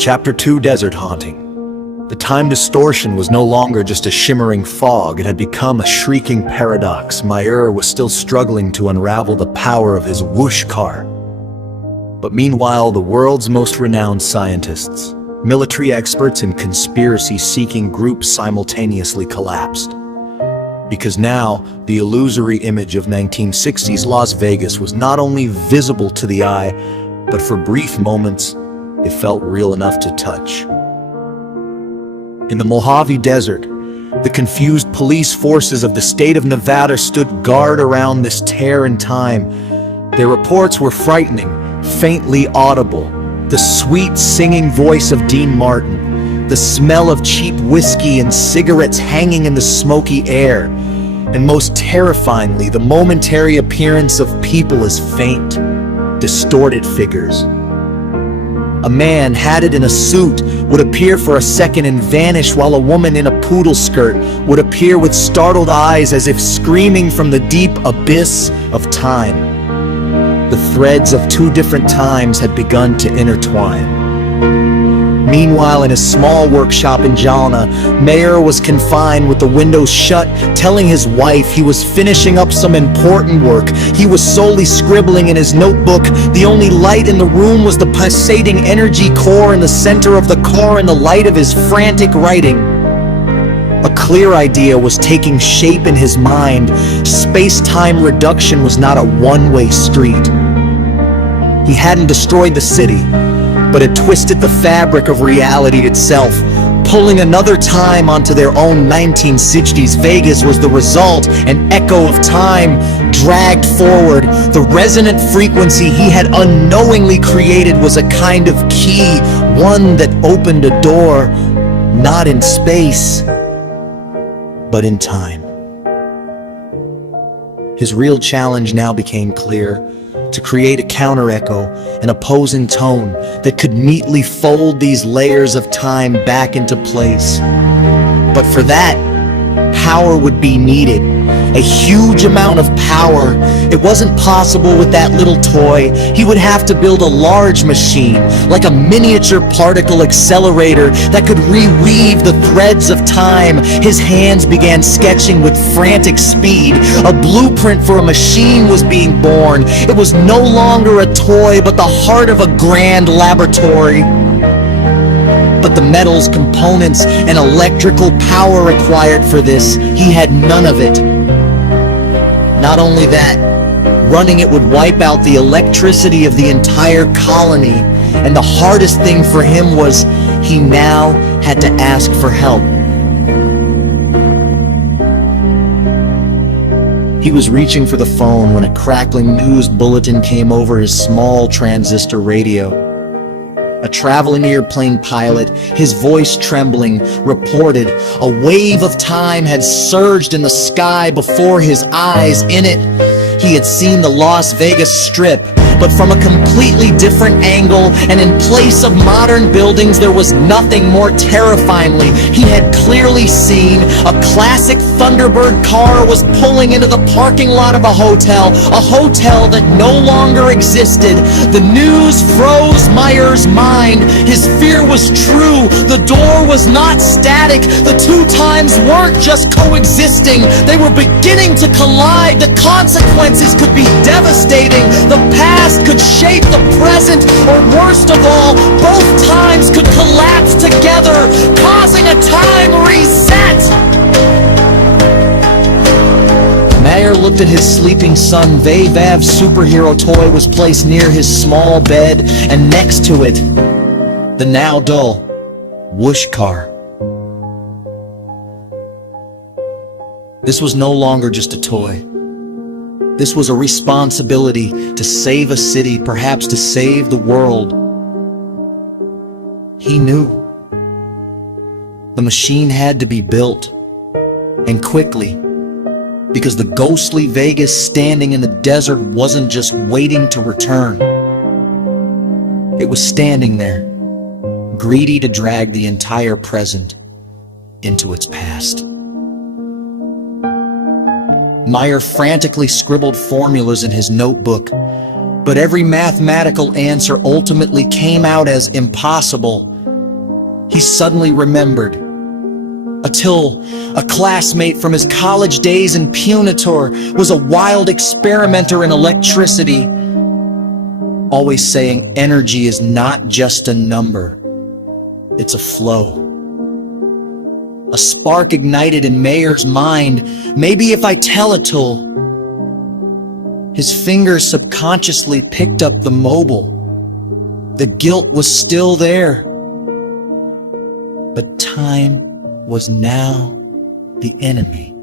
Chapter 2, Desert Haunting. The time distortion was no longer just a shimmering fog, it had become a shrieking paradox. Meyer was still struggling to unravel the power of his whoosh car. But meanwhile, the world's most renowned scientists, military experts and conspiracy-seeking groups simultaneously collapsed. Because now, the illusory image of 1960s Las Vegas was not only visible to the eye, but for brief moments, it felt real enough to touch. In the Mojave Desert, the confused police forces of the state of Nevada stood guard around this tear in time. Their reports were frightening, faintly audible. The sweet singing voice of Dean Martin, the smell of cheap whiskey and cigarettes hanging in the smoky air, and most terrifyingly, the momentary appearance of people as faint, distorted figures. A man hatted in a suit would appear for a second and vanish, while a woman in a poodle skirt would appear with startled eyes as if screaming from the deep abyss of time. The threads of two different times had begun to intertwine. Meanwhile, in his small workshop in Jalna, Meyer was confined with the windows shut, telling his wife he was finishing up some important work. He was solely scribbling in his notebook. The only light in the room was the pulsating energy core in the center of the car and the light of his frantic writing. A clear idea was taking shape in his mind. Space-time reduction was not a one-way street. He hadn't destroyed the city, but it twisted the fabric of reality itself, pulling another time onto their own 1960s. Vegas was the result, an echo of time dragged forward. The resonant frequency he had unknowingly created was a kind of key, one that opened a door, not in space, but in time. His real challenge now became clear: to create a counter-echo, an opposing tone that could neatly fold these layers of time back into place. But for that, power would be needed, a huge amount of power. It wasn't possible with that little toy. He would have to build a large machine, like a miniature particle accelerator that could reweave the threads of time. His hands began sketching with frantic speed. A blueprint for a machine was being born. It was no longer a toy, but the heart of a grand laboratory. But the metals, components, and electrical power required for this, he had none of it. Not only that, running it would wipe out the electricity of the entire colony, and the hardest thing for him was he now had to ask for help. He was reaching for the phone when a crackling news bulletin came over his small transistor radio. A traveling airplane pilot, his voice trembling, reported a wave of time had surged in the sky before his eyes. In it, he had seen the Las Vegas Strip, but from a completely different angle, and in place of modern buildings, there was nothing more terrifyingly. He had clearly seen a classic Thunderbird car was pulling into the parking lot of a hotel that no longer existed. The news froze Meyer's mind. His fear was true. The door was not static. The two times weren't just coexisting. They were beginning to collide. The consequences could be devastating. The past could shape the present, or worst of all, both times could collapse together, causing a time reset. Meyer looked at his sleeping son. Vav's superhero toy was placed near his small bed, and next to it, the now dull whoosh car. This was no longer just a toy. This was a responsibility to save a city, perhaps to save the world. He knew the machine had to be built, and quickly, because the ghostly Vegas standing in the desert wasn't just waiting to return. It was standing there, greedy to drag the entire present into its past. Meyer frantically scribbled formulas in his notebook, but every mathematical answer ultimately came out as impossible. he suddenly remembered. Attil, a classmate from his college days in Punitor, was a wild experimenter in electricity, always saying energy is not just a number, it's a flow. A spark ignited in Mayer's mind. Maybe if I tell Atul. His fingers subconsciously picked up the mobile. The guilt was still there. But time was now the enemy.